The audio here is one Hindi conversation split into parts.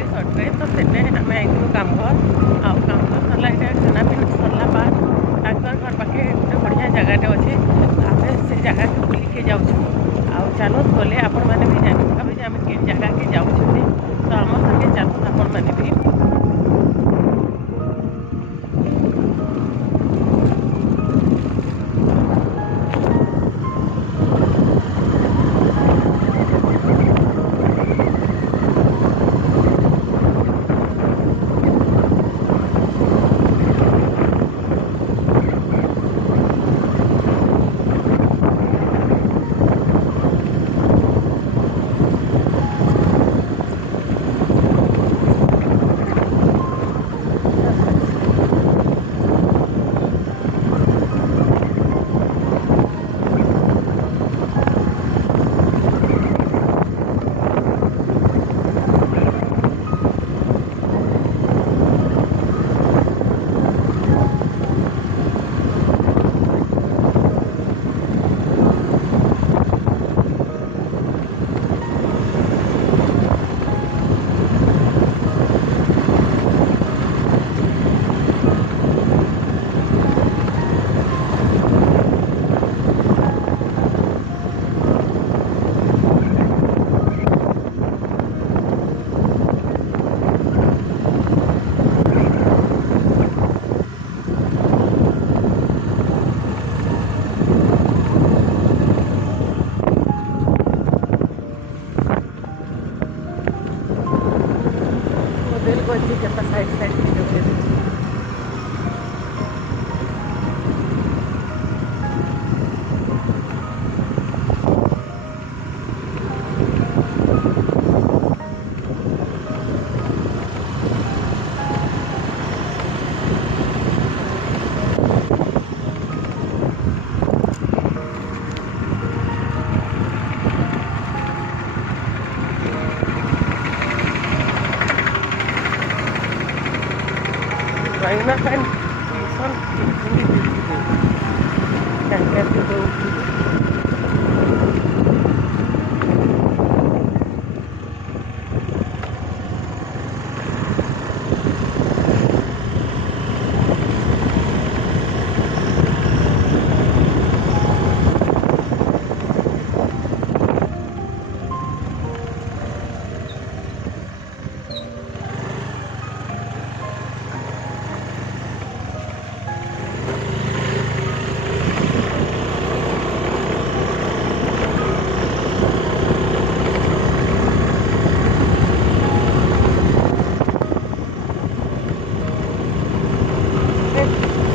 रिसोर्ट रे तो सेने आम आइलु कामघर आउ कामघर सरला खाना पीना सरला बाद ताकर घर पाखे गोटे बढ़िया जगहटे अच्छे आम से जगह के बुलिके जाऊँ आउ चलो गले आपण मैंने भी जानी भावे आम के जगह के जाऊँ तो आम संगे चलो आपण मैंने भी side side Raina kanison ini kan itu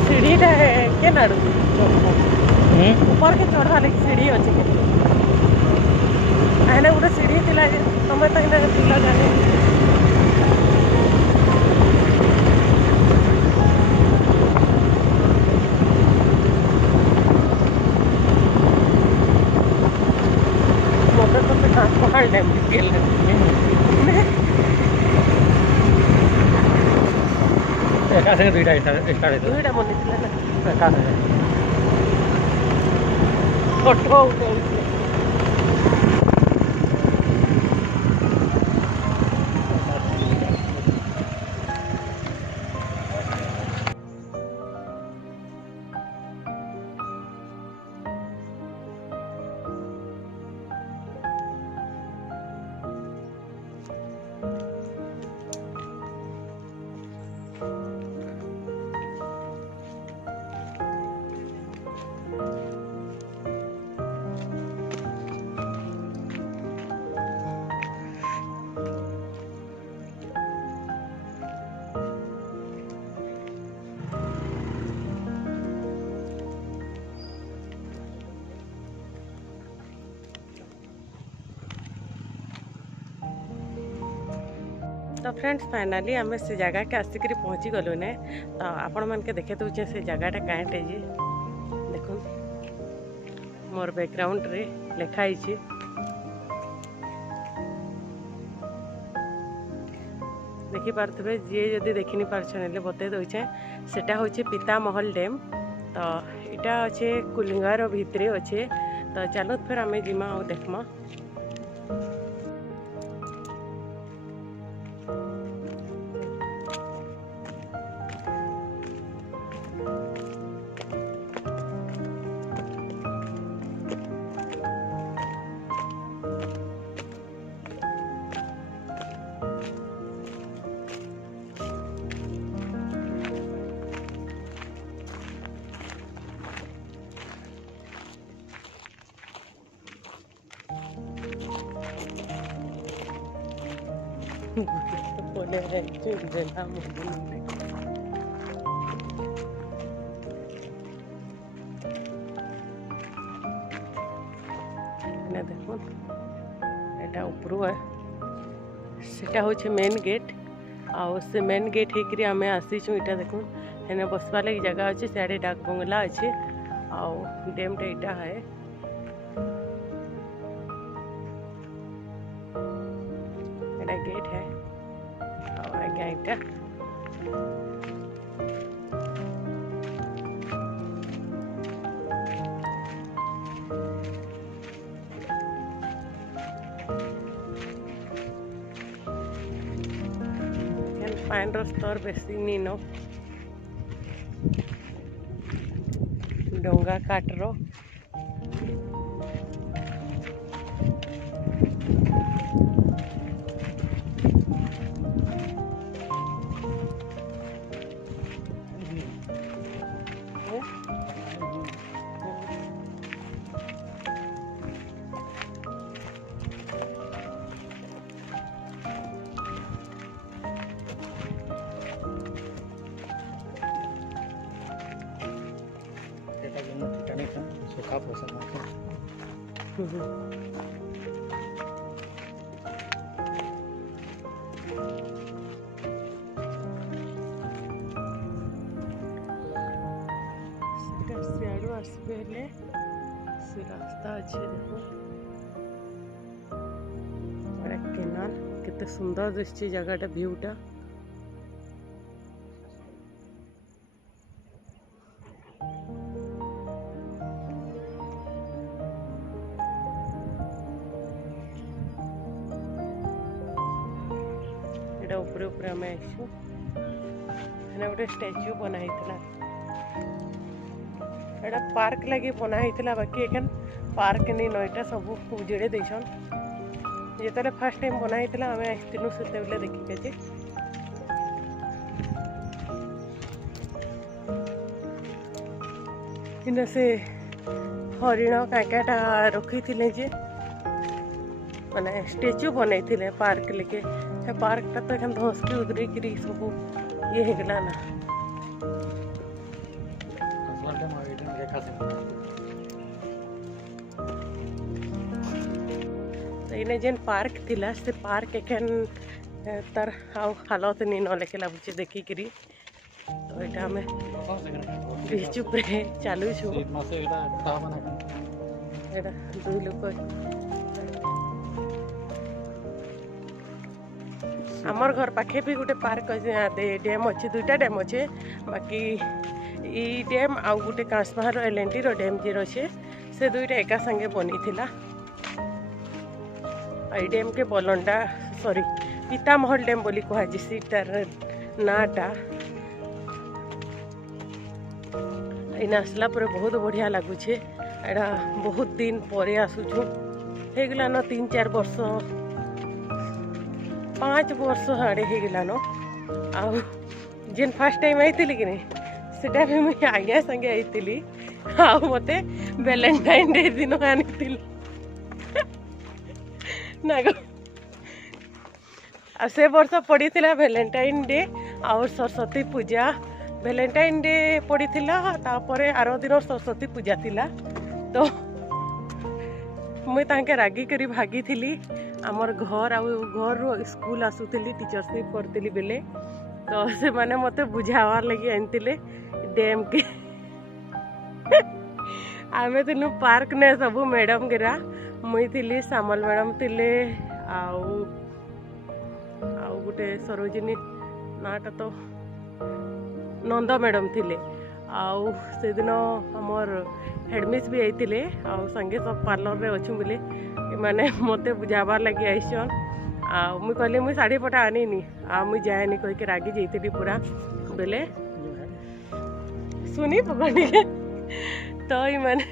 सीढ़ी के नाड़ू ऊपर के चढ़वा लगे सीढ़ी अच्छे आने गोटे सीढ़ी थी तुम तो जाने मोटर तो पहाड़ डैम दुईटा बनी फोटो तो फ्रेंड्स फाइनाली आम से जगह के आसिक पहुँची गलु ने तो आपण मन के देखे दूचे से जगहटा कहाँटे जे देखो मोर बैकग्राउंड रे लिखाई देखी पारे जी जदि देखी नहीं पारे बते दौचे सेटा हूँ पितामहल डैम तो यहाँ अच्छे कुलिंगार भितरे अच्छे तो चलो फिर आम जीमा और देखमा boleh hancur dalam membunuh. Ini देखो एटा ऊपर सेटा होचे मेन गेट आउ से मेन गेट हेकरी आमे आसीछु इटा देखो हेने बसवा लगी जगह अच्छे सियाड़े डाक बंगला अच्छे आउ डैम टा इटा है एटा गेट है आउ आगे इटा पानी स्तर बेसी नीन डोंगा काटर सुखा पोषण सियाड़ू आसबे से रास्ता अच्छे देखो केनाल केते सुंदर दिशे जगहटा व्यूटा एटा ऊपर ऊपर आम आसु गोटे स्टैच्यू बनाई एटा पार्क लगी बनाई बाकी एखन पार्क नहीं नईटा सब उजेड़े देछन जिते फास्ट टाइम बनाई आम आसलु से देखिके जे इन से हरिण काकाटा रखी थे जे माने स्टेच्यू बनई पार्क लेके पार्कटा तो एखन धसकी उदरी सब ये होगला ना तो इने जेन पार्क थिला से पार्क एखन तार आउ हालत नहीं न लेके लगुचे देखिकी तो यहाँ आम बीच उपरे चलु दुई लोक आमर घर पाखे भी गोटे पार्क डैम अच्छे दुईटा डैम अच्छे बाकी ई डैम आउ गोटे कांसबाहार एल&टी डैम जे अच्छे से दुईटा एका संगे बनी थिला ई डैम के बलंडा सॉरी पितामहल डैम बोली कहुसी तार नाटा इन आसला पर बहुत बढ़िया लगुचे एटा बहुत दिन पर आसुछु हेगला न 3-4 वर्ष 5 वर्ष आड़े होगलान आउ जेन फास्ट टाइम आई कि नहीं सेटा भी मुझे आज्ञा संगे आई आउ मते वैलेंटाइन डे दिन आनी ना आ से वर्ष पड़ी वैलेंटाइन डे और सरस्वती पूजा वैलेंटाइन डे पड़ी तापर आर दिन सरस्वती पूजा थिला तो मुई तांके रागी करी भागी थी आमर घर घर स्कूल आसुली टीचरशिप करती बेले तो से माने मते बुझावार लगी आनते डैम के आमे थिलु पार्क ने सब मैडम गिरा मुई थी सामल मैडम थिले आउ गोटे सरोजिनी नाटा तो नंद मैडम थिले आउ से दिन हमर हेडमिस भी आईते आउ संगे सब पार्लर रे अच्छु बोले माने मते बुझाबार लगी आइसन मुई कहली मुई शाढ़ी पटा आनीनी मुई जाएनी कह के रागी जाइली पूरा बेले सुनी पकड़ी के तो मैंने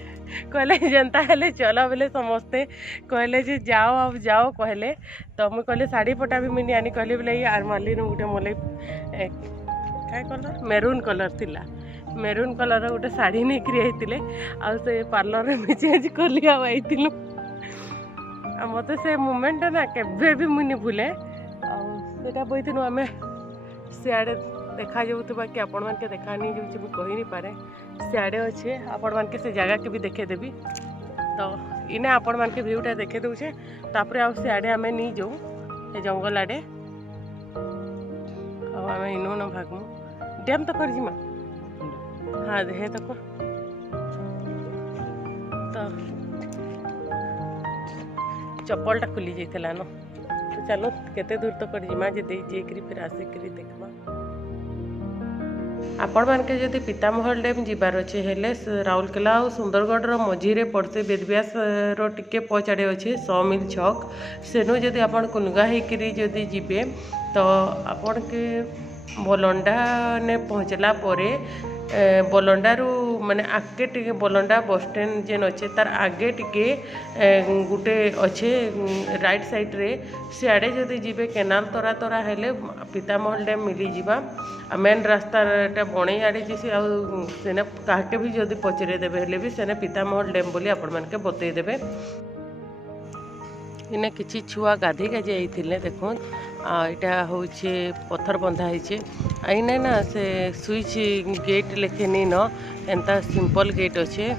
कहले जनता हेले चलो बोले समस्ते कहले जे जाओ अब जाओ कहले तो मुई कहले शाढ़ी पटा भी मुझे आनी कहली बोले ये आरमाली गोटे मोले क्या कलर मेरून कलर थिला मेरून कलर गोटे शाढ़ी नहीं आते आउ पार्लर में चेंज कली आईलु मत से मोमेंट ना केवे भी मुझे भूले आटा बहीनु आम सियाड़े देखा जाऊा कि आपण मानके देखा नहीं जाऊँ कही नहीं पारे सियाड़े अच्छे आपण मानके से जगह के भी देखे देवी तो इने आपण मानके भ्यूटा देखे दूचे तापर आउ सियाड़े आम नहीं जाऊँ ये जंगल आड़े आम इनू न भागमु डैम तो कर जिमा हाँ देहे तक तो चप्पलटा खुली जाइला न तो चलो केते दूर तो कर जिमा जे जाकरी फिर आसिक देखमा आपण मानके जदि पितामहल डैम जीवार अच्छे हेले राउरकेला और सुंदरगढ़ मझीरे पड़से बेदब्यास टिके पछाड़े अच्छे 100 मील छक सेनु जदि आपण कुनगा होकरी जदि जीवे तो आपण के बलंडा ने पहुँचला परे बलंडारू माने आगे टिके बलंडा बस स्टैंड जेन अच्छे तार आगे टिके गुटे अच्छे राइट साइड रे सियाड़े जदि जीवे केनाल तरा तरा हेले पितामहल डैम मिली जीवा मेन रास्ताटा बणई आड़े जी आने काके भी जदि पचरे देबे हेले भी सेने पितामहल डैम बोली आपण मानके बतई देबे इने किछि छुआ गाधी गाजी आइथिले देखो यहाँ हूँ पत्थर बंधा है इने ना से स्विच गेट लेखे नहीं न एंता सिंपल गेट अच्छे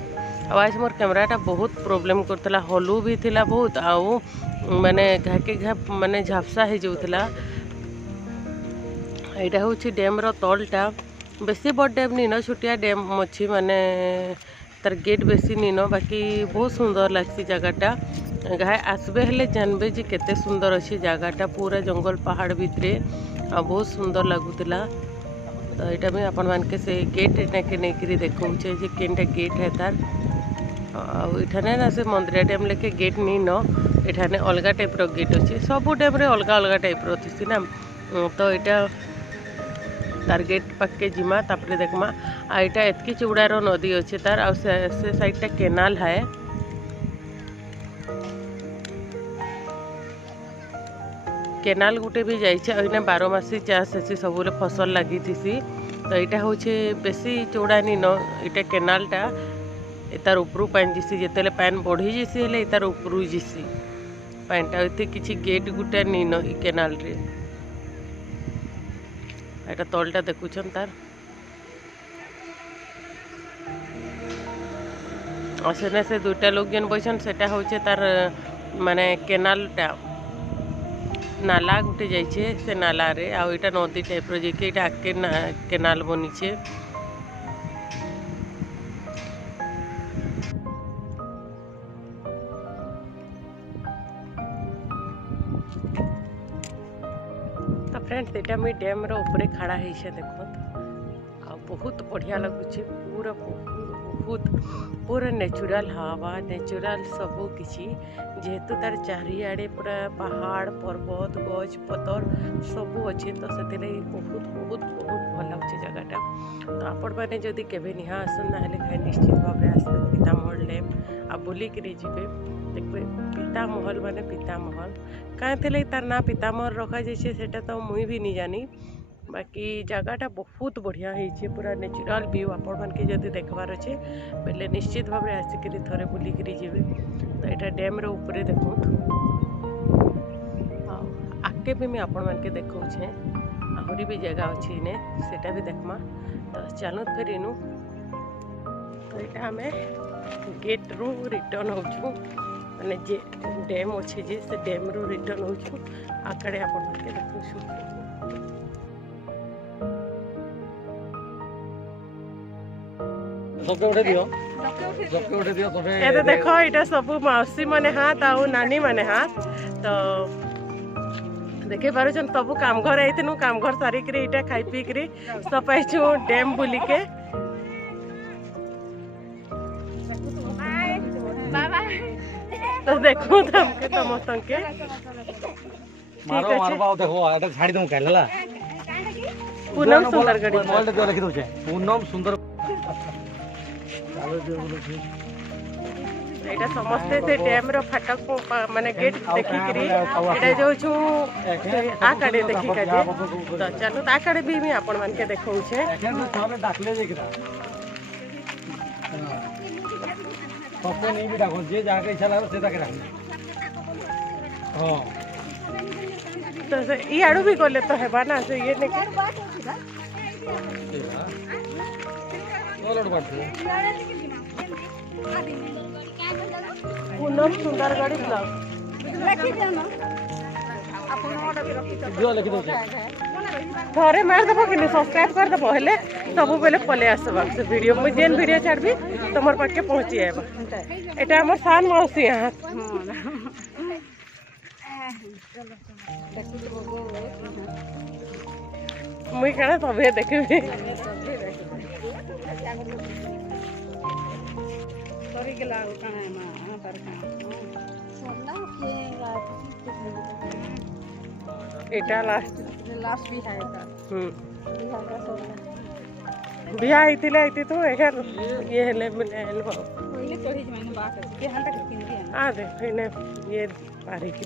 आज मोर कैमराटा बहुत प्रोब्लेम करता हलू भी थिला बहुत आउ माने घाके घा माने झापसा हो जाऊला यहाँ हूँ डैम तलटा बेसी बड़ डैम नहीं न छोटिया डैम अच्छी माने तार गेट बेसी नहीं न बाकी बहुत सुंदर लगसी जगहटा गाय आसबे हेले जानबे जे केते सुंदर अच्छी जगहटा पूरा जंगल पहाड़ भितरे आ बहुत सुंदर लगुला तो यहाँ भी आपण मानके से गेट के नहीं देखौचे जे केनटा गेट है तार आठाने ना से मंदिर डैम लेके गेट नहीं न एठाने अलग टाइप रो गेट अच्छे सबू डैम रे अलग अलग टाइप रो थी ना तो यहाँ तार गेट पाके जिमा तापर देखमा आईटा एतकी चौड़ार नदी अच्छे तार आ से साइडटा केनाल है केनाल गुटे भी जाइए 12 चाष हेसी सबुरे फसल लगी थी तो यहाँ हूँ बेसी चौड़ा नहीं न यहाँ केनालटा तार उपरू पानी जीसी जिते पान बढ़ी जीसी हेले तार उपरू जीसी पानीटा ये किसी गेट गुटा नहीं न केनाल रे यहाँ तलटा देखुछन तार सेने से दुईटा लोग जेन बैसन सेटा हूँ तार माने केनालटा नाला गुटे जाइए से नाला रे आ इटा नदी टाइप रो जेके इटा आके केनाल बनीचे तो फ्रेंड्स एटा मुई डैम रो ऊपर खड़ा है देखो आ बहुत बढ़िया लगुचे पूरा बहुत पूरा नेचुरल हवा नेचुरल सबू किसी जेहेतु तार चारिआडे पूरा पहाड़ पर्वत गज पतर सबू अच्छे तो से बहुत बहुत बहुत भल लगे जगहटा तो आपण मैंने जदि केवे निहा आसन ना खाए निश्चित भाव में आसबे पितामहल डैम आ बुलिक जीवे देखबे पितामहल माने पितामहल कहीं तार ना पितामहल रखा जाए तो मुई भी नहीं जानी बाकी जगहटा बहुत बढ़िया है पूरा नेचुरल व्यू आपण मानके जदि देखबार अच्छे बेले निश्चित भाव में आसिक थोड़े बुलिक जीवे तो यहाँ डैम रो ऊपर देखो आगे भी मैं आपण मानके देखौछे आहरी भी जगह अच्छी इने सेटा भी देखमा तो चलो फिर इनु तो यहाँ आम गेट रू रिटर्न होचु माने जे डैम अच्छे जे से डैम रू रिटर्न होचु आकड़े आपण मानके देखौछु देखो यहाँ सब मौसी मैंने हाथ आउ नानी मैंने हाथ तो देखे पार्छन सब काम घर आइनु काम घर सारिक खाई पी कर सब आईचु डैम बुलिके तो देखो समस्त के ठीक है मारबा देखो एटा छाड़ी दम कहला पूनम सुंदरगढ़ मोबाइल दे लिखि दोछे पूनम सुंदर एटा समस्ते से डैम रो फाटक माने गेट देखि करी एटा जो छु आ काडे देखि का जे तो चलो ता काडे भी मैं आपन मान के देखौ छे एखन तो सबे डाकले जेकरा सबके नहीं भी डाको जे जाके इच्छा लागो से ताके डाक हां तो से ई आडू भी कोले तो हेबा ना से ये ने ओलड बात पूनम सुंदरगढ़ ब्लॉग लिखि देना अपन ऑर्डर भी रखि जो लिखि दोछे थरे मार दबो कि सब्सक्राइब कर दबो हेले सब बेले पले आसबा से वीडियो में जेन वीडियो छाड़बी तमर पाके पहुंची आबा एटा हमर सान मौसी यहाँ मुई कणा सबे देखबी सरी गेला कहाँ है मां पर सोना के एटा लास्ट भी है का बिया आइतिले आइति तो एखन ये हेले मिले हेलो पहले चढ़ी मैंने बात के हंटा के पिन दिया आ दे इने ये पारी की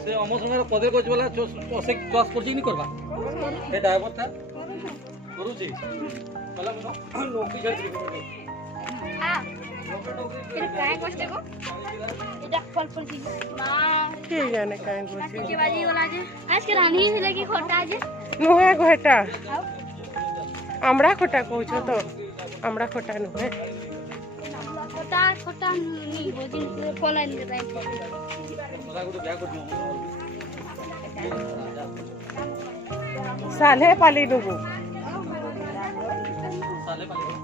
से अमो संगे पदे कोच वाला ओसे क्रॉस करजी नहीं करबा ए ड्राइवर था करूची मला नौकरी छाड़ के हां फिर काय कष्ट को एटा फल फल जी मां के जाने काई बोसी के बाजी वाला जे आज के रानी से लगी खोटा जे नुहे घोटा आमड़ा खोटा कहछो तो आमड़ा खोटा नुहे खोटा खोटा नहीं वो दिन फल नहीं देता मला को ब्याह कर साले पाली नुगु साले पाले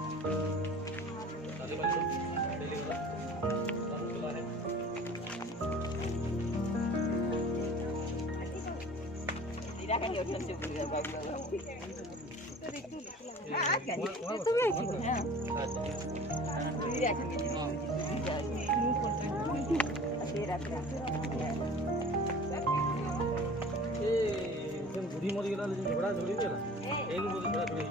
बुढ़ी मरी गेला झगड़ा झगड़ी गेला एक बुढ़ी झगड़ा झगड़ी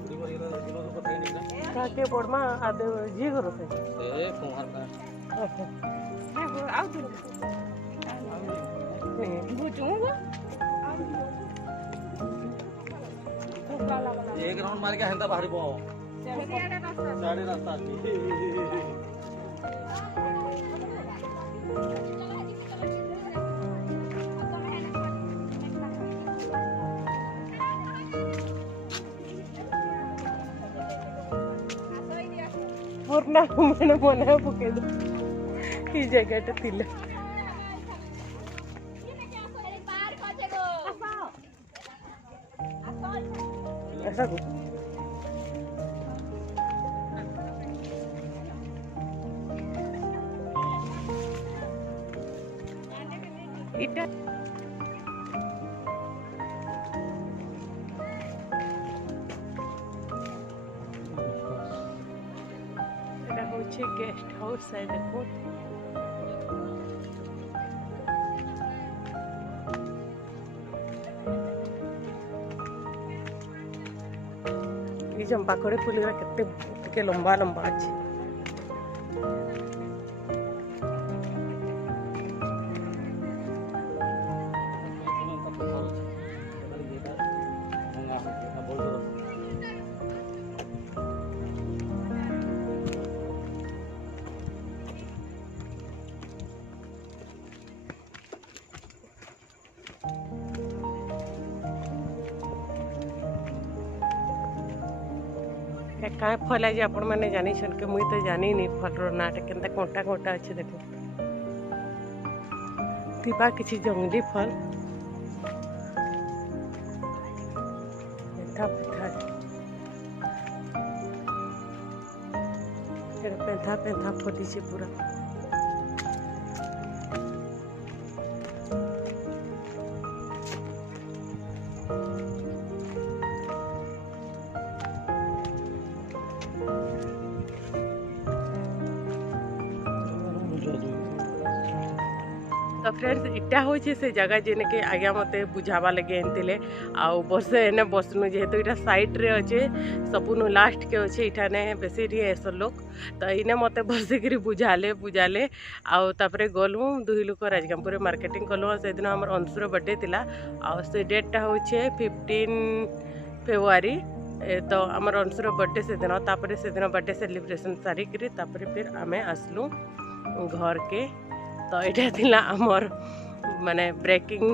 बुढ़ी मरी गेला दिनो तो पता ही नहीं काके पड़मा आदे जी करो से ए कुमार का आओ तू बुचूंगा एक राउंड मार के हंता बाहर पो साढ़े रास्ता पूर्ण मैंने मना पके दो ई जगह थिला ऐसा को इटा गेस्ट हाउस है देखो ये चंपा कोड़े फूल केते लंबा लंबा अच्छे काय फल आज आपण मैंने जानी के मुई तो जानी नहीं फलर नाटा के कंटा कंटा अच्छे देख थीपा किसी जंगली फल पेंथा पेंथा पेंथा फटी से पूरा तो फ्रेंड्स इटा हो से जगह जेने के आज्ञा मते बुझावा लगे एनतिले आउ बसे एने बसनु जेहेतु इटा साइड रे अच्छे सबुनु लास्ट के अच्छे इठाने बेसी री ऐसा लोग तो इने मते बसिक बुझाले आउ तापरे गलु दुई लोक राजगामपुर मार्केटिंग कलु से दिन हमर अंशुर बर्थडे थिला आउ से डेटटा होचे 15 फेब्रुआरी तो आमर अंशुर बर्थडे से दिन तापरे से दिन बर्थडे सेलिब्रेशन सारिक तापरे फिर आमे आसलु घर के तो ये थिला आमर माने ब्रेकिंग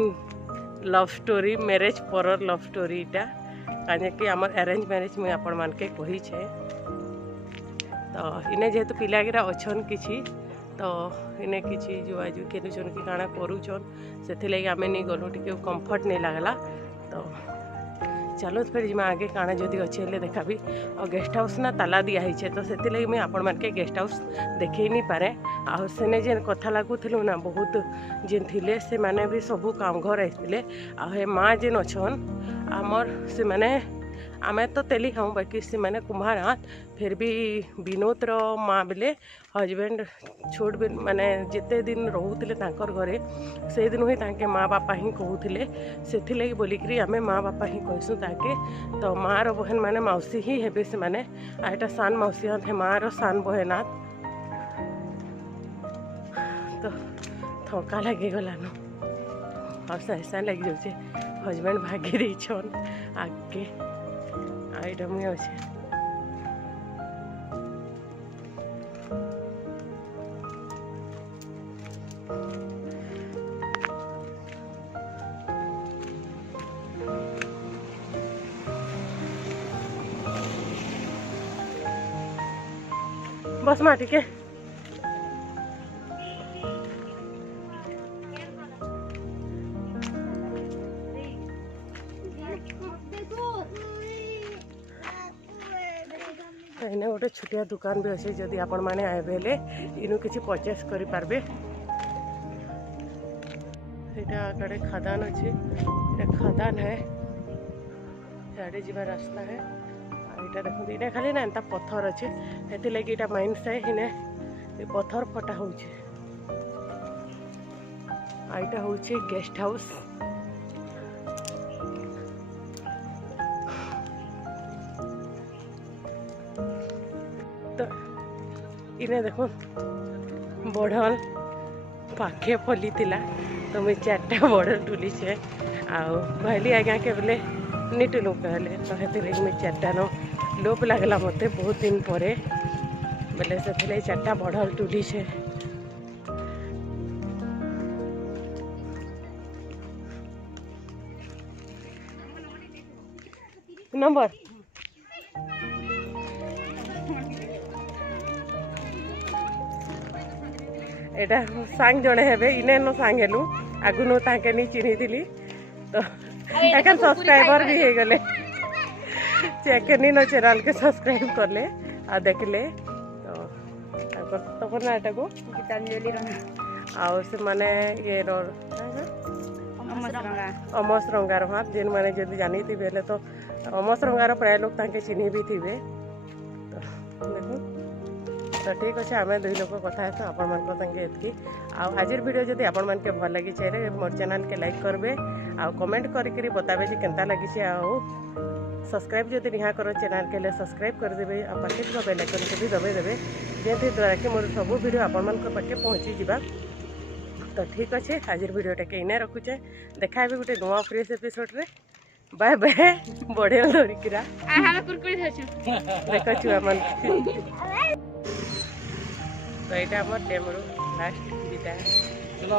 लव स्टोरी मैरिज पर लव स्टोरी इटा कहीं कि आमर अरेंज मैरिज मुझे आपण मान के कही छे तो इने जेहेतु पिला गिरा अच्छन किछि तो इने किछि जुआजु केनुचन कि काଣା करूचन से लगे आमे नहीं गलु टिके कंफर्ट नहीं लागला तो चलो फिर जिमा आगे काଣା जदि अच्छे हेले देखाबी और गेस्ट हाउस ना ताला दिया है तो से लगे मुझे आपण मान के गेस्ट हाउस देखे नहीं पारे आउ सेने जेन कथा लागुथिलु ना बहुत जेन थिले से माने भी सबू काम घर आइथिले आ हे माँ जेन अच्छन आमर से माने आमे तो तेली खाऊँ बाकी से माने कुम्हार हाथ फिर भी विनोद रो माँ बेले हजबैंड छोड़ माने जिते दिन रोते घरे से दिन ही ताके माँ बापा ही कहूले से लगी बोलिकी आमे माँ बापा ही कहसूँ ताके तो माँ रो बहन माने मौसी ही हेबे से माने आटा सान मौसी हाथ है माँ रो सान बहन हाथ तो थका लगे गलान और सहसा लगी जाऊे हजबैंड भागी रही छन आगे आईटा मुझे अच्छे बस माँ ठीक है इने गोटे छोटिया दुकान भी अच्छे जदि आपण माने आए इनु किसी परचेस करि पारबे एटा आगड़े खदान अच्छे एटा खदान है साड़े जीवा रास्ता है यहाँ देखो ये खाली ना एंता पत्थर अच्छे से लगे यहाँ माइंस है इने पत्थर फटा हो गेस्ट हाउस तो इने देखो बढ़ल पाखे फली थिला तो मुझे 4टा बढ़ल टुली छे आउ भाई आज्ञा के बोले नी टुलू कहले तो से मुझे 4टा नो लोप लगला मते बहुत दिन पर बोले से 4टा बढ़ल टुली छे नंबर एटा सांग जड़े हेबे इने नो सांग हेलु आगु नो ताके नी चिन्ही दिली तो एखन सब्सक्राइबर भी हे गले चेकनी नो चैनल के सब्सक्राइब करले आ देखले तो तपन नाटा को गीतांजलि रंगा आ से माने ये रो अमस रंगार हाथ जेन माने जदि जानी थी बेले तो अमस रंगार प्राय लोग ताके चिन्ही भी थिबे तो देखो तो ठीक अच्छे आम दुई लोक कथा तो आपण मान संगे एतकी आज वीडियो जदि आपण मान के भल लगी है मोर चैनल के लाइक करबे आ कमेंट करके बताबे जे केनता लगी सब्सक्राइब जदि निहा करो चैनल के लिए सब्सक्राइब कर देबे आ पाखे ଥିବା बेल आइकन के भी दबाई देबे जेंति द्वारा कि मोर सब वीडियो आपण मान पाखे पहुँची जिबा तो ठीक अच्छे आज वीडियोटा के इने रखुचे देखा गोटे नुआ फ्रेश एपिसोड रे बाय बाय बढ़िया धरिकीरा देख छुआ मन तो यहाँ आम डेमरू लास्ट विदा चलो